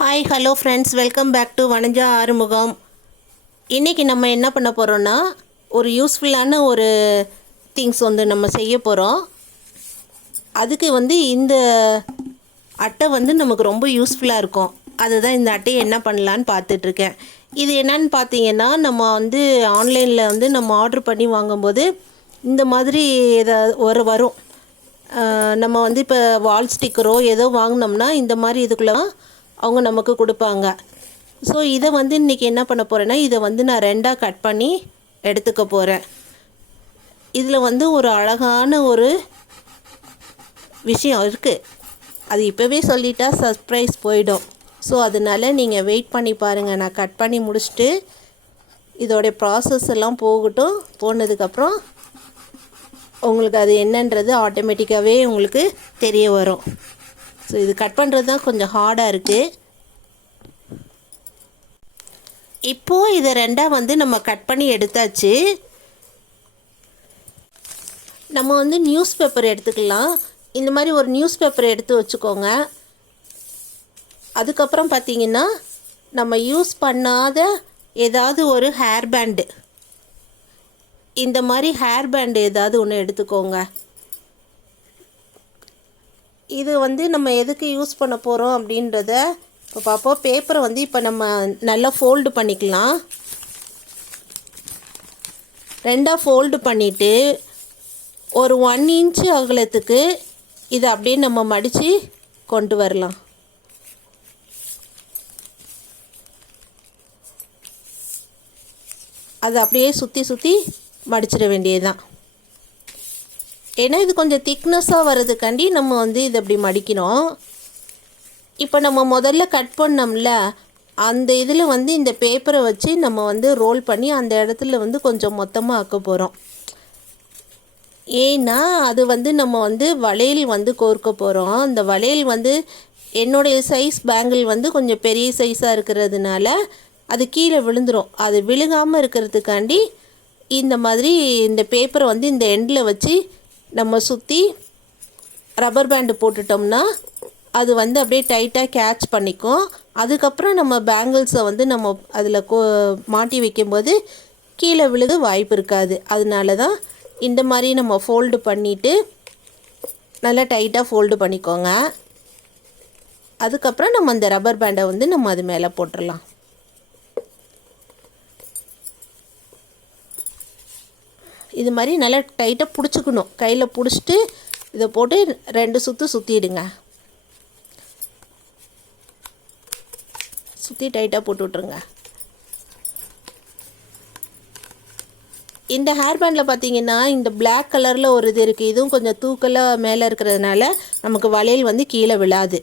Hi hello friends, welcome back to Vanaja Arumugam. இன்றைக்கி நம்ம என்ன பண்ண போகிறோன்னா, ஒரு யூஸ்ஃபுல்லான ஒரு திங்ஸ் வந்து நம்ம செய்ய போகிறோம். அதுக்கு வந்து இந்த அட்டை வந்து நமக்கு ரொம்ப யூஸ்ஃபுல்லாக இருக்கும். அதுதான் இந்த அட்டையை என்ன பண்ணலான்னு பார்த்துட்ருக்கேன். இது என்னன்னு பார்த்தீங்கன்னா, நம்ம வந்து ஆன்லைனில் வந்து நம்ம ஆர்டர் பண்ணி வாங்கும்போது இந்த மாதிரி ஏதாவது வரும். நம்ம வந்து இப்போ வால் ஸ்டிக்கரோ ஏதோ வாங்கினோம்னா இந்த மாதிரி இதுக்குள்ளே அவங்க நமக்கு கொடுப்பாங்க. ஸோ இதை வந்து இன்றைக்கி என்ன பண்ண போகிறேன்னா, இதை வந்து நான் ரெண்டாக கட் பண்ணி எடுத்துக்க போகிறேன். இதில் வந்து ஒரு அழகான ஒரு விஷயம் இருக்குது. அது இப்போவே சொல்லிட்டா சர்ப்ரைஸ் போயிடும். ஸோ அதனால் நீங்கள் வெயிட் பண்ணி பாருங்கள். நான் கட் பண்ணி முடிச்சுட்டு இதோடைய ப்ராசஸ் எல்லாம் போகட்டும். போனதுக்கப்புறம் உங்களுக்கு அது என்னன்றது ஆட்டோமேட்டிக்காகவே உங்களுக்கு தெரிய வரும். ஸோ இது கட் பண்ணுறது தான் கொஞ்சம் ஹார்டாக இருக்குது. இப்போது இதை ரெண்டாக வந்து நம்ம கட் பண்ணி எடுத்தாச்சு. நம்ம வந்து நியூஸ் பேப்பர் எடுத்துக்கலாம். இந்த மாதிரி ஒரு நியூஸ் பேப்பர் எடுத்து வச்சுக்கோங்க. அதுக்கப்புறம் பார்த்திங்கன்னா, நம்ம யூஸ் பண்ணாத ஏதாவது ஒரு ஹேர் பேண்டு, இந்த மாதிரி ஹேர் பேண்டு ஏதாவது ஒன்று எடுத்துக்கோங்க. இது வந்து நம்ம எதுக்கு யூஸ் பண்ண போகிறோம் அப்படின்றத இப்போ பார்ப்போம். பேப்பரை வந்து இப்போ நம்ம நல்லா ஃபோல்டு பண்ணிக்கலாம். ரெண்டாக ஃபோல்டு பண்ணிவிட்டு ஒரு 1 இன்ச்சு அகலத்துக்கு இதை அப்படியே நம்ம மடித்து கொண்டு வரலாம். அதை அப்படியே சுற்றி சுற்றி மடிச்சிட வேண்டியதுதான். ஏன்னா இது கொஞ்சம் திக்னஸாக வர்றதுக்காண்டி நம்ம வந்து இதை அப்படி மடிக்கணும். இப்போ நம்ம முதல்ல கட் பண்ணோம்ல, அந்த இதில் வந்து இந்த பேப்பரை வச்சு நம்ம வந்து ரோல் பண்ணி அந்த இடத்துல வந்து கொஞ்சம் மொத்தமாக ஆக்க போகிறோம். ஏன்னா அது வந்து நம்ம வந்து வளையல் வந்து கோர்க்க போகிறோம். அந்த வளையல் வந்து என்னுடைய சைஸ் பேங்கிள் வந்து கொஞ்சம் பெரிய சைஸாக இருக்கிறதுனால அது கீழே விழுந்துடும். அது விழுகாமல் இருக்கிறதுக்காண்டி இந்த மாதிரி இந்த பேப்பரை வந்து இந்த எண்டில் வச்சு நம்ம சுற்றி ரப்பர் பேண்டு போட்டுட்டோம்னா அது வந்து அப்படியே டைட்டாக கேட்ச் பண்ணிக்கும். அதுக்கப்புறம் நம்ம பேங்கிள்ஸை வந்து நம்ம அதில் மாட்டி வைக்கும்போது கீழே விழுக வாய்ப்பு இருக்காது. அதனால தான் இந்த மாதிரி நம்ம ஃபோல்டு பண்ணிவிட்டு நல்லா டைட்டாக ஃபோல்டு பண்ணிக்கோங்க. அதுக்கப்புறம் நம்ம அந்த ரப்பர் பேண்டை வந்து நம்ம அது மேலே போட்டுடலாம். இது மாதிரி நல்லா டைட்டாக பிடிச்சிக்கணும். கையில் பிடிச்சிட்டு இதை போட்டு 2 சுற்று சுற்றிடுங்க. சுற்றி டைட்டாக போட்டு விட்ருங்க. இந்த ஹேர் பேண்டில் பார்த்தீங்கன்னா இந்த பிளாக் கலரில் ஒரு இது இருக்குது. இதுவும் கொஞ்சம் தூக்கலாக மேலே இருக்கிறதுனால நமக்கு வளையல் வந்து கீழே விழாது.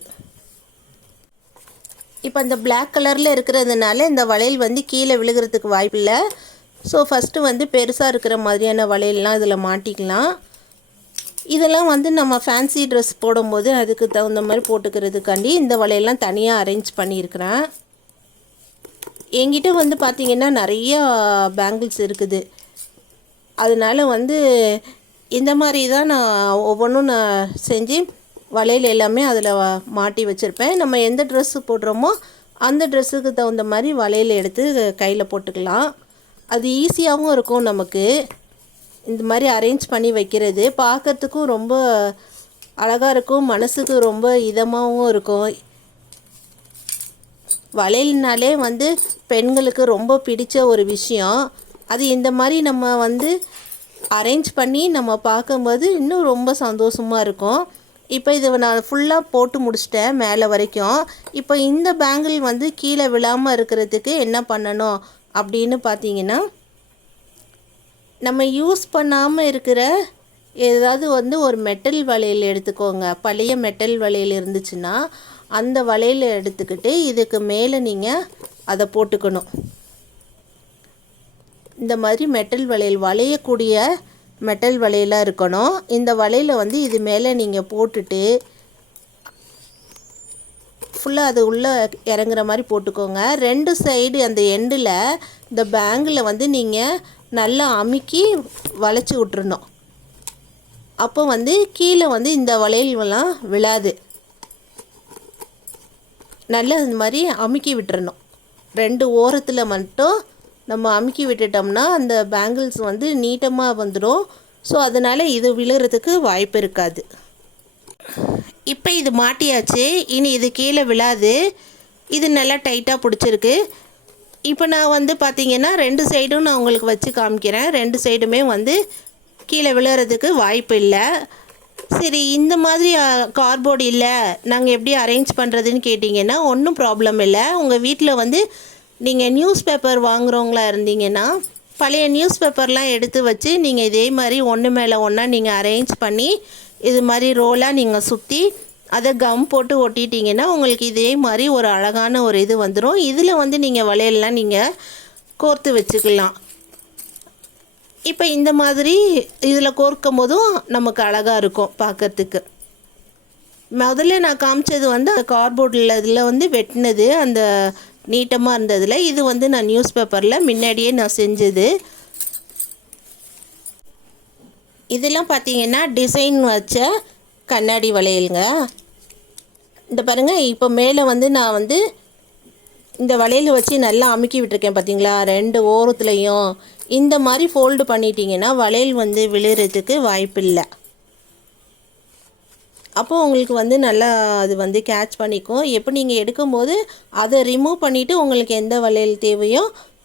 இப்போ இந்த பிளாக் கலரில் இருக்கிறதுனால இந்த வளையல் வந்து கீழே விழுகிறதுக்கு வாய்ப்பு இல்லை. ஸோ ஃபஸ்ட்டு வந்து பெருசாக இருக்கிற மாதிரியான வளையல்லாம் இதில் மாட்டிக்கலாம். இதெல்லாம் வந்து நம்ம ஃபேன்சி ட்ரெஸ் போடும்போது அதுக்கு தகுந்த மாதிரி போட்டுக்கிறதுக்காண்டி இந்த வளையல்லாம் தனியாக அரேஞ்ச் பண்ணியிருக்கிறேன். என்கிட்ட வந்து பார்த்திங்கன்னா நிறையா பேங்கிள்ஸ் இருக்குது. அதனால் வந்து இந்த மாதிரி தான் நான் ஒவ்வொன்றும் நான் செஞ்சு வளையல் எல்லாமே அதில் மாட்டி வச்சுருப்பேன். நம்ம எந்த ட்ரெஸ்ஸு போடுறோமோ அந்த ட்ரெஸ்ஸுக்கு தகுந்த மாதிரி வளையல் எடுத்து கையில் போட்டுக்கலாம். அது ஈஸியாகவும் இருக்கும். நமக்கு இந்த மாதிரி அரேஞ்ச் பண்ணி வைக்கிறது பார்க்குறதுக்கும் ரொம்ப அழகாக இருக்கும். மனசுக்கு ரொம்ப இதமாகவும் இருக்கும். வளையல்னாலே வந்து பெண்களுக்கு ரொம்ப பிடிச்ச ஒரு விஷயம். அது இந்த மாதிரி நம்ம வந்து அரேஞ்ச் பண்ணி நம்ம பார்க்கும்போது இன்னும் ரொம்ப சந்தோஷமாக இருக்கும். இப்போ இதை நான் ஃபுல்லாக போட்டு முடிச்சிட்டேன் மேலே வரைக்கும். இப்போ இந்த பேங்கிள் வந்து கீழே விழாமல் இருக்கிறதுக்கு என்ன பண்ணணும் அப்படின்னு பார்த்தீங்கன்னா, நம்ம யூஸ் பண்ணாமல் இருக்கிற ஏதாவது வந்து ஒரு மெட்டல் வளையல் எடுத்துக்கோங்க. பழைய மெட்டல் வளையல் இருந்துச்சுன்னா அந்த வளையல் எடுத்துக்கிட்டு இதுக்கு மேலே நீங்கள் அதை போட்டுக்கணும். இந்த மாதிரி மெட்டல் வளையல், வளையக்கூடிய மெட்டல் வளையலாக இருக்கணும். இந்த வளையலை வந்து இது மேலே நீங்கள் போட்டுட்டு ஃபுல்லாக அது உள்ளே இறங்குற மாதிரி போட்டுக்கோங்க. 2 சைடு அந்த எண்டில் இந்த பேங்கில் வந்து நீங்கள் நல்லா அமுக்கி வளைச்சி விட்டுறணும். அப்போ வந்து கீழே வந்து இந்த வளையல்லாம் விழாது. நல்லா இந்த மாதிரி அமுக்கி விட்டுறணும். 2 ஓரத்தில் மட்டும் நம்ம அமுக்கி விட்டுட்டோம்னா அந்த பேங்கிள்ஸ் வந்து நீட்டமாக வந்துடும். ஸோ அதனால் இது விழுறதுக்கு வாய்ப்பு இருக்காது. இப்போ இது மாட்டியாச்சு. இனி இது கீழே விழாது. இது நல்லா டைட்டாக பிடிச்சிருக்கு. இப்போ நான் வந்து பார்த்திங்கன்னா 2 சைடும் நான் உங்களுக்கு வச்சு காமிக்கிறேன். 2 சைடுமே வந்து கீழே விழுறதுக்கு வாய்ப்பு இல்லை. சரி, இந்த மாதிரி கார்ட்போர்டு இல்லை, நாங்கள் எப்படி அரேஞ்ச் பண்ணுறதுன்னு கேட்டிங்கன்னா ஒன்றும் ப்ராப்ளம் இல்லை. உங்கள் வீட்டில் வந்து நீங்கள் நியூஸ் பேப்பர் வாங்குகிறவங்களா இருந்தீங்கன்னா பழைய நியூஸ் பேப்பர்லாம் எடுத்து வச்சு நீங்கள் இதே மாதிரி ஒன்று மேலே ஒன்றா நீங்கள் அரேஞ்ச் பண்ணி இது மாதிரி ரோலாக நீங்கள் சுற்றி அதை கம் போட்டு ஒட்டிட்டிங்கன்னா உங்களுக்கு இதே மாதிரி ஒரு அழகான ஒரு இது வந்துடும். இதில் வந்து நீங்கள் வளையல்லாம் நீங்கள் கோர்த்து வச்சுக்கலாம். இப்போ இந்த மாதிரி இதில் கோர்க்கும் போதும் நமக்கு அழகாக இருக்கும் பார்க்கறதுக்கு. முதல்ல நான் காமிச்சது வந்து அந்த கார்ட்போர்டில் இதில் வந்து வெட்டினது அந்த நீட்டமாக இருந்ததில். இது வந்து நான் நியூஸ் பேப்பரில் முன்னாடியே நான் செஞ்சது. இதெல்லாம் பார்த்தீங்கன்னா டிசைன் வச்ச கண்ணாடி வளையலுங்க. இந்த பாருங்கள், இப்போ மேலே வந்து நான் வந்து இந்த வளையல் வச்சு நல்லா அமுக்கி விட்டுருக்கேன் பார்த்தீங்களா. 2 ஓரத்துலையும் இந்த மாதிரி ஃபோல்டு பண்ணிட்டீங்கன்னா வளையல் வந்து விழுறதுக்கு வாய்ப்பு இல்லை. அப்போது உங்களுக்கு வந்து நல்லா அது வந்து கேட்ச் பண்ணிக்கும். எப்போ நீங்கள் எடுக்கும்போது அதை ரிமூவ் பண்ணிவிட்டு உங்களுக்கு எந்த வளையல் தேவையோ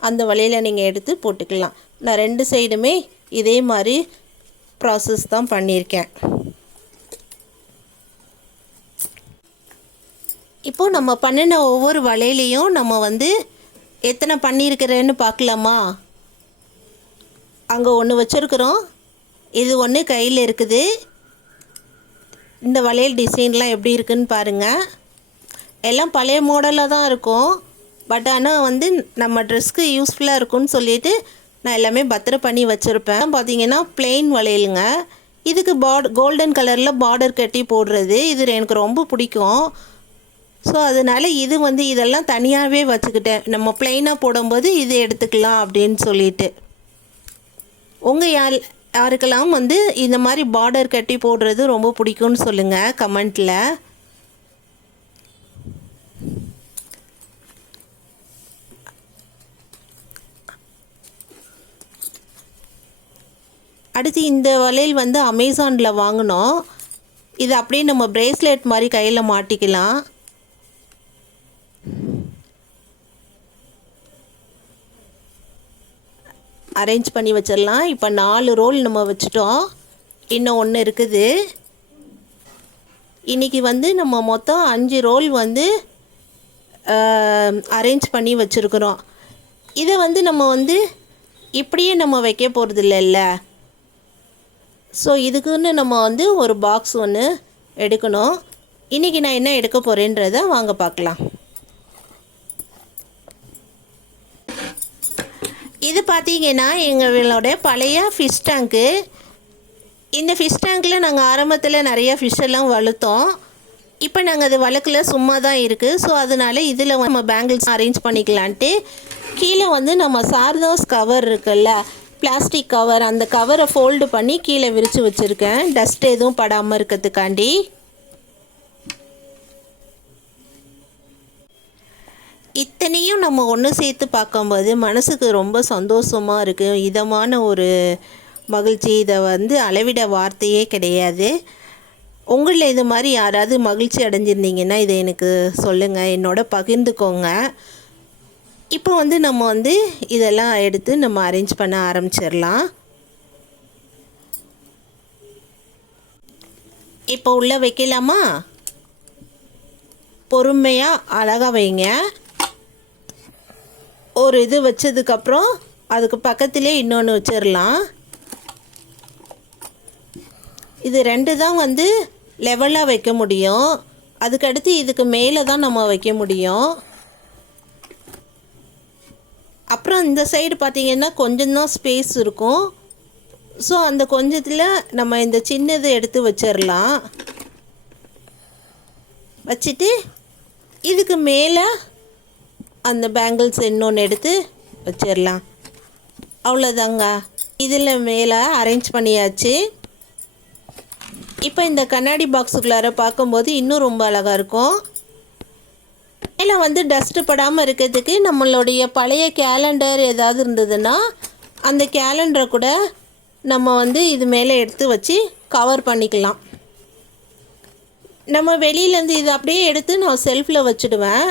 அந்த வளையலை நீங்கள் எடுத்து போட்டுக்கலாம். நான் 2 சைடுமே இதே மாதிரி ப்ராசஸ் தான் பண்ணியிருக்கேன். இப்போது நம்ம பண்ணின ஒவ்வொரு வளையலையும் நம்ம வந்து எத்தனை பண்ணியிருக்கிறேன்னு பார்க்கலாமா. அங்கே ஒன்று வச்சுருக்குறோம், இது ஒன்று கையில் இருக்குது. இந்த வளையல் டிசைன்லாம் எப்படி இருக்குதுன்னு பாருங்கள். எல்லாம் பழைய மாடலாக தான் இருக்கும். பட் ஆனால் வந்து நம்ம ட்ரெஸ்க்கு யூஸ்ஃபுல்லாக இருக்கும்னு சொல்லிட்டு நான் எல்லாமே பத்திரம் பண்ணி வச்சுருப்பேன். பார்த்திங்கன்னா பிளெயின் வளையலுங்க. இதுக்கு கோல்டன் கலரில் பார்டர் கட்டி போடுறது இது எனக்கு ரொம்ப பிடிக்கும். ஸோ அதனால் இது வந்து இதெல்லாம் தனியாகவே வச்சுக்கிட்டேன். நம்ம பிளெயினாக போடும்போது இது எடுத்துக்கலாம் அப்படின்னு சொல்லிட்டு. உங்கள் யாருக்கெல்லாம் வந்து இந்த மாதிரி பார்டர் கட்டி போடுறது ரொம்ப பிடிக்கும்னு சொல்லுங்கள் கமெண்ட்டில். அடுத்து இந்த வளையல் வந்து அமேசானில் வாங்கினோம். இது அப்படியே நம்ம பிரேஸ்லெட் மாதிரி கையில் மாட்டிக்கலாம். அரேஞ்ச் பண்ணி வச்சிடலாம். இப்போ 4 ரோல் நம்ம வச்சுட்டோம், இன்னும் 1 இருக்குது. இன்றைக்கி வந்து நம்ம மொத்தம் 5 ரோல் வந்து அரேஞ்ச் பண்ணி வச்சுருக்குறோம். இதை வந்து நம்ம வந்து இப்படியே நம்ம வைக்க போகிறது இல்லைல்ல. ஸோ இதுக்குன்னு நம்ம வந்து ஒரு பாக்ஸ் ஒன்று எடுக்கணும். இன்றைக்கி நான் என்ன எடுக்க போகிறேன்றதை வாங்க பார்க்கலாம். இது பார்த்தீங்கன்னா எங்களோட பழைய ஃபிஷ் டேங்க்கு. இந்த ஃபிஷ் டேங்க்கில் நாங்கள் ஆரம்பத்தில் நிறையா ஃபிஷ்ஷெல்லாம் வளர்த்தோம். இப்போ நாங்கள் அது வளர்க்கல, சும்மா தான் இருக்குது. ஸோ அதனால் இதில் வந்து நம்ம பேங்கிள்ஸ் அரேஞ்ச் பண்ணிக்கலான்ட்டு கீழே வந்து நம்ம சார்தோஸ் கவர் இருக்குல்ல, பிளாஸ்டிக் கவர், அந்த கவரை ஃபோல்டு பண்ணி கீழே விரித்து வச்சுருக்கேன், டஸ்ட் எதுவும் படாமல் இருக்கிறதுக்காண்டி. இத்தனையும் நம்ம ஒன்று சேர்த்து பார்க்கும்போது மனசுக்கு ரொம்ப சந்தோஷமாக இருக்குது. இதமான ஒரு மகிழ்ச்சி. இதை வந்து அளவிட வார்த்தையே கிடையாது. உங்களில் இது மாதிரி யாராவது மகிழ்ச்சி அடைஞ்சிருந்தீங்கன்னா இதை எனக்கு சொல்லுங்கள், என்னோட பகிர்ந்துக்கோங்க. இப்போ வந்து நம்ம வந்து இதெல்லாம் எடுத்து நம்ம அரேஞ்ச் பண்ண ஆரம்பிச்சிடலாம். இப்போ உள்ளே வைக்கலாமா? பொறுமையாக அழகாக வைங்க. ஒரு இது வச்சதுக்கப்புறம் அதுக்கு பக்கத்திலே இன்னொன்று வச்சிடலாம். இது 2 தான் வந்து லெவலாக வைக்க முடியும். அதுக்கடுத்து இதுக்கு மேலே தான் நம்ம வைக்க முடியும். அப்புறம் இந்த சைடு பார்த்திங்கன்னா கொஞ்சம்தான் ஸ்பேஸ் இருக்கும். ஸோ அந்த கொஞ்சத்தில் நம்ம இந்த சின்னதை எடுத்து வச்சிடலாம். வச்சுட்டு இதுக்கு மேலே அந்த பேங்கிள்ஸ் இன்னொன்று எடுத்து வச்சிடலாம். அவ்வளோதாங்க. இதில் மேலே அரேஞ்ச் பண்ணியாச்சு. இப்போ இந்த கண்ணாடி பாக்ஸுக்குள்ளார பார்க்கும்போது இன்னும் ரொம்ப அழகாக இருக்கும். வந்து டஸ்ட்டு படாமல் இருக்கிறதுக்கு நம்மளுடைய பழைய கேலண்டர் ஏதாவது இருந்ததுன்னா அந்த கேலண்டரை கூட நம்ம வந்து இது மேலே எடுத்து வச்சு கவர் பண்ணிக்கலாம். நம்ம வெளியிலேருந்து இதை அப்படியே எடுத்து நான் செல்ஃபில் வச்சுடுவேன்.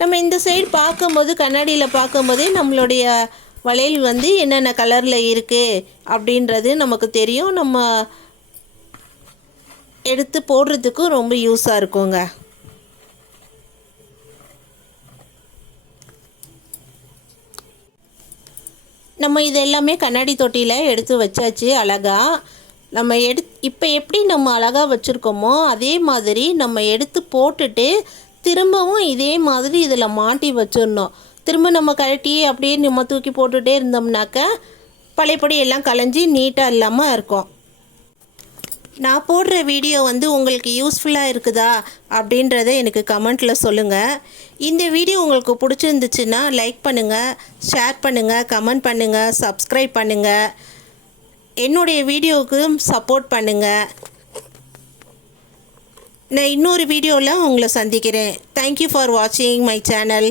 நம்ம இந்த சைடு பார்க்கும்போது கண்ணாடியில் பார்க்கும்போதே நம்மளுடைய வளையல் வந்து என்னென்ன கலரில் இருக்குது அப்படின்றது நமக்கு தெரியும். நம்ம எடுத்து போடுறதுக்கும் ரொம்ப யூஸாக இருக்குங்க. நம்ம இது எல்லாமே கண்ணாடி தொட்டியில் எடுத்து வச்சாச்சு அழகாக. நம்ம இப்போ எப்படி நம்ம அழகாக வச்சுருக்கோமோ அதே மாதிரி நம்ம எடுத்து போட்டுட்டு திரும்பவும் இதே மாதிரி இதில் மாட்டி வச்சிடணும். திரும்ப நம்ம கழட்டி அப்படியே நம்ம தூக்கி போட்டுகிட்டே இருந்தோம்னாக்க பழையபடி எல்லாம் கலைஞ்சி நீட்டாக இல்லாமல் இருக்கும். நான் போடுற வீடியோ வந்து உங்களுக்கு யூஸ்ஃபுல்லாக இருக்குதா அப்படின்றத எனக்கு கமெண்ட்டில் சொல்லுங்கள். இந்த வீடியோ உங்களுக்கு பிடிச்சிருந்துச்சுன்னா லைக் பண்ணுங்கள், ஷேர் பண்ணுங்கள், கமெண்ட் பண்ணுங்கள், சப்ஸ்கிரைப் பண்ணுங்கள். என்னுடைய வீடியோவுக்கு சப்போர்ட் பண்ணுங்கள். நான் இன்னொரு வீடியோவில் உங்களை சந்திக்கிறேன். தேங்க்யூ ஃபார் வாட்சிங் மை சேனல்.